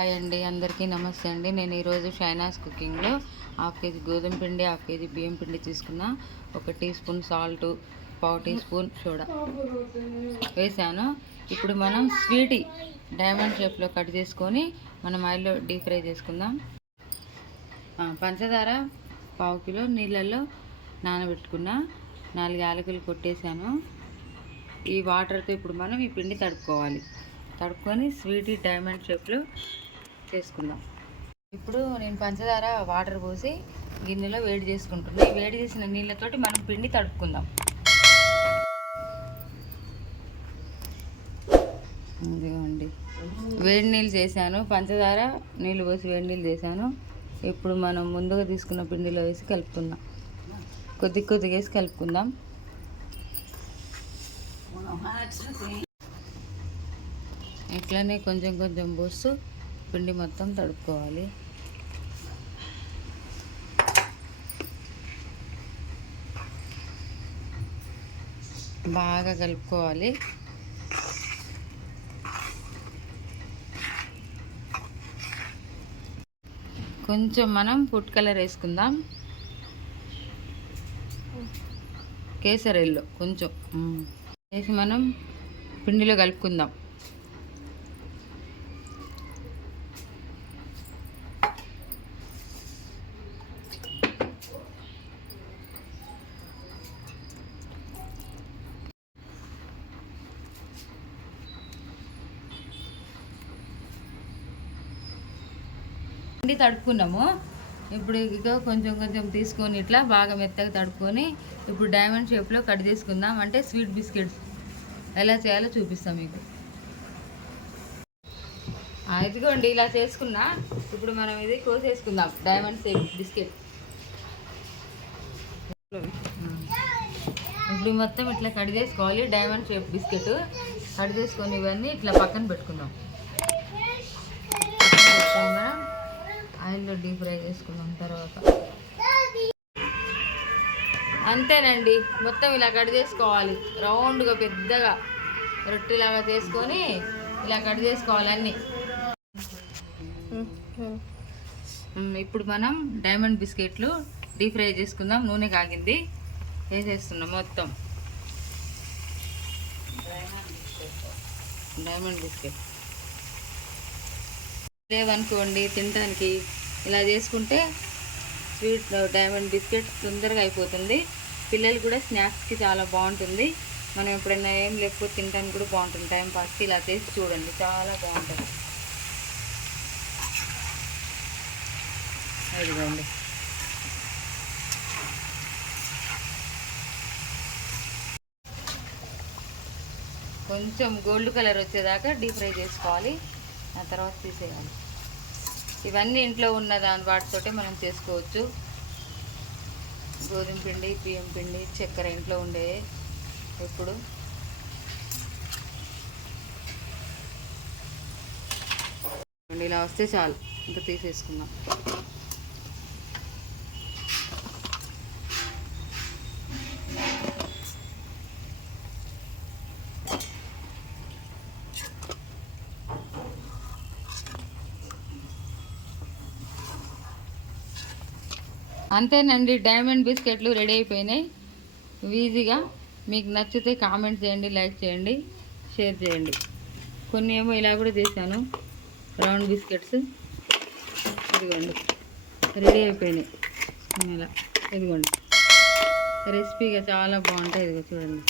Hi అండి, అందరికీ నమస్తే అండి. నేను ఈరోజు షైనాస్ కుకింగ్లో 1/2 కేజీ గోధుమ పిండి, 1/2 కేజీ బియ్యం పిండి తీసుకున్నా. 1 teaspoon salt, 1/4 teaspoon soda వేసాను. ఇప్పుడు మనం స్వీటీ డైమండ్ షేప్లో కట్ చేసుకొని మనం ఆయిల్లో డీప్ ఫ్రై చేసుకుందాం. పంచదార 1/2 కిలో నీళ్ళల్లో నానబెట్టుకున్నా. 4 యాలకులు కొట్టేశాను. ఈ వాటర్తో ఇప్పుడు మనం ఈ పిండి తడుపుకొని స్వీటీ డైమండ్ షేప్లో చేసుకుందాం. ఇప్పుడు నేను పంచదార వాటర్ పోసి గిన్నెలో వేడి చేసుకుంటున్నాను. ఈ వేడి చేసిన నీళ్ళతోటి మనం పిండి తడుపుకుందాం. ఇదిగోండి, వేడి నీళ్ళు చేశాను. పంచదార నీళ్ళు పోసి వేడి నీళ్ళు చేశాను. ఇప్పుడు మనం ముందుగా తీసుకున్న పిండిలో వేసి కలుపుకుందాం. కొద్దిగా వేసి కలుపుకుందాం. ఇట్లనే కొంచెం పోస్తూ పిండి మొత్తం తడుపుకోవాలి. బాగా కలుపుకోవాలి. కొంచెం మనం ఫుడ్ కలర్ వేసుకుందాం. కేసర్ ఎల్లో కొంచెం వేసి మనం పిండిలో కలుపుకుందాం. పిండి తడుపుకున్నాము. ఇప్పుడు ఇక కొంచెం తీసుకొని ఇట్లా బాగా మెత్తగా తడుపుకొని ఇప్పుడు డైమండ్ షేప్లో కట్ చేసుకుందాం. అంటే స్వీట్ బిస్కెట్స్ ఎలా చేయాలో చూపిస్తాం మీకు. ఇదిగోండి, ఇలా చేసుకున్నా. ఇప్పుడు మనం ఇది కోసేసుకుందాం. డైమండ్ షేప్ బిస్కెట్ ఇప్పుడు మొత్తం ఇట్లా కట్ చేసుకోవాలి. డైమండ్ షేప్ బిస్కెట్ కట్ చేసుకొని ఇవన్నీ ఇట్లా పక్కన పెట్టుకుందాం. ఆయిల్లో డీప్ ఫ్రై చేసుకున్నాం తర్వాత అంతేనండి. మొత్తం ఇలా కట్ చేసుకోవాలి. రౌండ్గా పెద్దగా రొట్టెలాగా చేసుకొని ఇలా కట్ చేసుకోవాలి అన్నీ. ఇప్పుడు మనం డైమండ్ బిస్కెట్లు డీప్ ఫ్రై చేసుకుందాం. నూనె కాగింది, వేసేస్తున్నాం మొత్తం. డైమండ్ బిస్కెట్ లేవనుకోండి తినడానికి, ఇలా చేసుకుంటే స్వీట్ డైమండ్ బిస్కెట్ తొందరగా అయిపోతుంది. పిల్లలు కూడా స్నాక్స్కి చాలా బాగుంటుంది. మనం ఎప్పుడైనా ఏం లేకపోతే తినడానికి కూడా బాగుంటుంది. టైం పాస్కి ఇలా చేసి చూడండి, చాలా బాగుంటుంది. ఇదిగోండి, కొంచెం గోల్డ్ కలర్ వచ్చేదాకా డీప్ ఫ్రై చేసుకోవాలి. ఆ తర్వాత తీసేయాలి. ఇవన్నీ ఇంట్లో ఉన్న వాటితోటే మనం చేసుకోవచ్చు. గోధుమ పిండి, బియ్యం పిండి, చక్కెర ఇంట్లో ఉండే. ఇప్పుడు ఇలా వస్తే చాలు, ఇంకా తీసేసుకుందాం. అంతేనండి, డైమండ్ బిస్కెట్లు రెడీ అయిపోయినాయి ఈజీగా. మీకు నచ్చితే కామెంట్ చేయండి, లైక్ చేయండి, షేర్ చేయండి. కొన్ని ఏమో ఇలా కూడా చేశాను, రౌండ్ బిస్కెట్స్. ఇదిగోండి, రెడీ అయిపోయినాయి ఇలా. ఇదిగోండి, రెసిపీగా చాలా బాగుంటాయి. ఇదిగో చూడండి,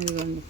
ఇదిగోండి.